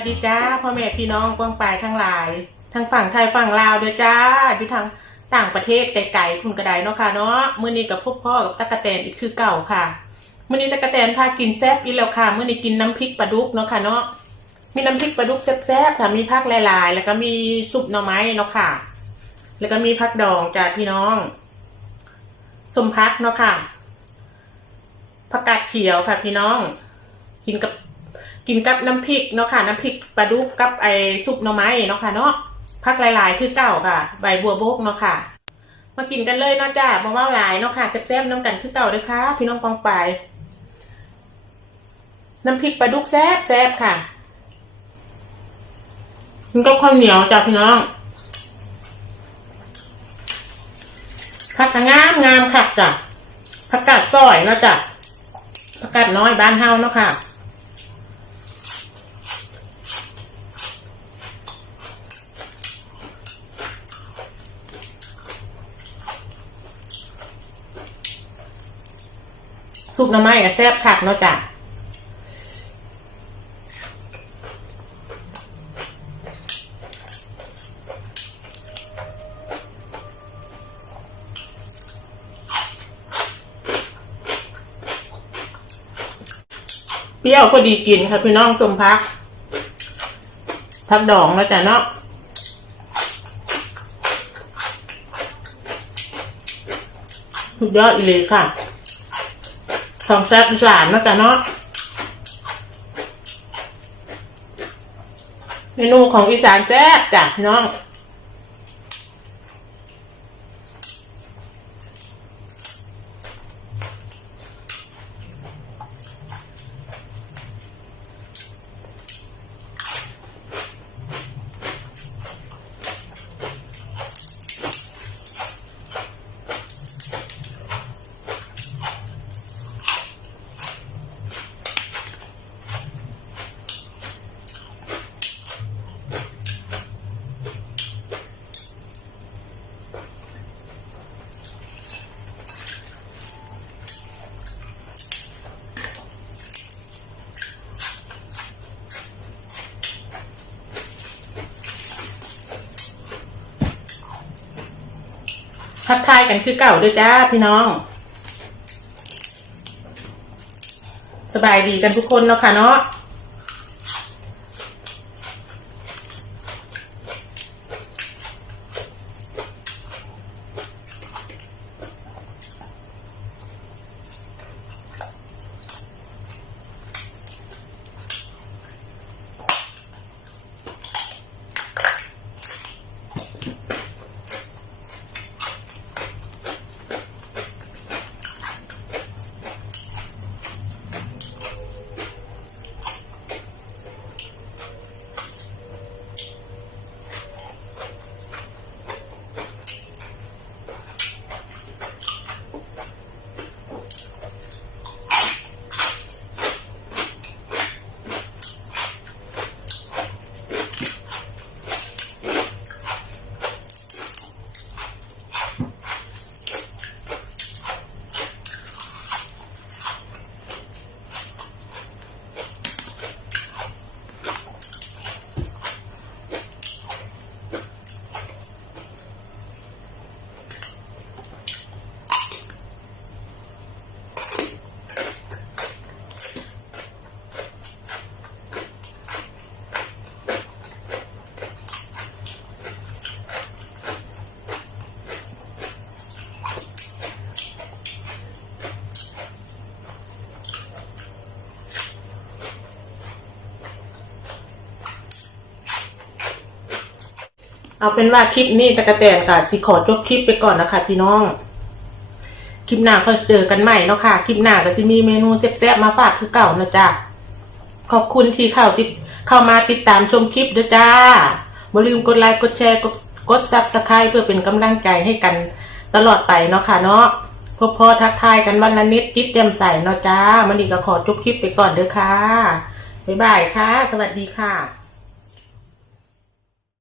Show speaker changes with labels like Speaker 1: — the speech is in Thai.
Speaker 1: สดีจ้าพ่อแม่พี่น้องกว้างปลายทั้งหลายทั้งฝั่งไทยฝั่งลาวเด้อจ้าอยู่ทางต่างประเทศแต่ไกลๆพุ่นกระไดเนาะค่ะเนาะมื้อนี้กับพวกพ่อกับตะกะแตนอีกคือเก่าค่ะมื้อนี้ตะกะแตนพากินแซ่บอีกแล้วค่ะมื้อนี้กินน้ำพริกปลาดุกเนาะค่ะเนาะมีน้ำพริกปลาดุกแซ่บๆค่ะมีผักหลายๆ แล้วก็มีซุปหน่อไม้เนาะค่ะ แล้วก็มีผักดองจ้าพี่น้องสมพักเนาะค่ะผักกาดเขียวค่ะพี่น้อง กินกับ กินกับน้ำพริกเนาะค่ะน้ำพริกปลาดุกกับไอซุปหน่อไม้เนาะค่ะเนาะพักหลาย ๆ คือเก่าค่ะ ใบบัวบกเนาะค่ะ มากินกันเลยเนาะจ้าบ่ว่าหลายเนาะค่ะแซ่บๆน้ำกันคือเก่าเด้อค่ะพี่น้องปองไปน้ำพริกปลาดุกแซ่บแซ่บค่ะมันก็ข้าวเหนียวจ้าพี่น้องผักงามงามค่ะจ้ะผักกาดซอยเนาะจ้ะผักกาดน้อยบ้านเฮาเนาะค่ะ ซุปน้ำไม้กับแซ่บคักเนาะจ้ะเปรี้ยวพอดีกินค่ะพี่น้องชมพัก พักดองแล้วจ้ะเนาะยอดอีเลยค่ะ ของแซ่บอีสานนะแต่เนาะเมนูของอีสานแซ่บจ้ะพี่น้อง ทักทายกันคือเก่าด้วยจ้าพี่น้อง สบายดีกันทุกคนเนาะค่ะเนาะ เอาเป็นว่าคลิปนี้ตะกะแตนค่ะสิขอจบคลิปไปก่อนนะคะ พี่น้อง คลิปหน้าก็เจอกันใหม่เนาะค่ะ คลิปหน้าก็จะมีเมนูแซ่บๆมาฝากคือเก่านะจ๊ะ ขอบคุณที่เข้าติดเข้ามาติดตามชมคลิปด้วยจ้าอย่าลืมกดไลค์กดแชร์กดกดซับสไครต์เพื่อเป็นกำลังใจให้กันตลอดไปเนาะค่ะเนาะพบพอทักทายกันวันละนิดจิตแจ่มใสเนาะจ้ามันนี้ก็ขอจบคลิปไปก่อนเด้อค่ะบ๊ายบายค่ะ สวัสดีค่ะ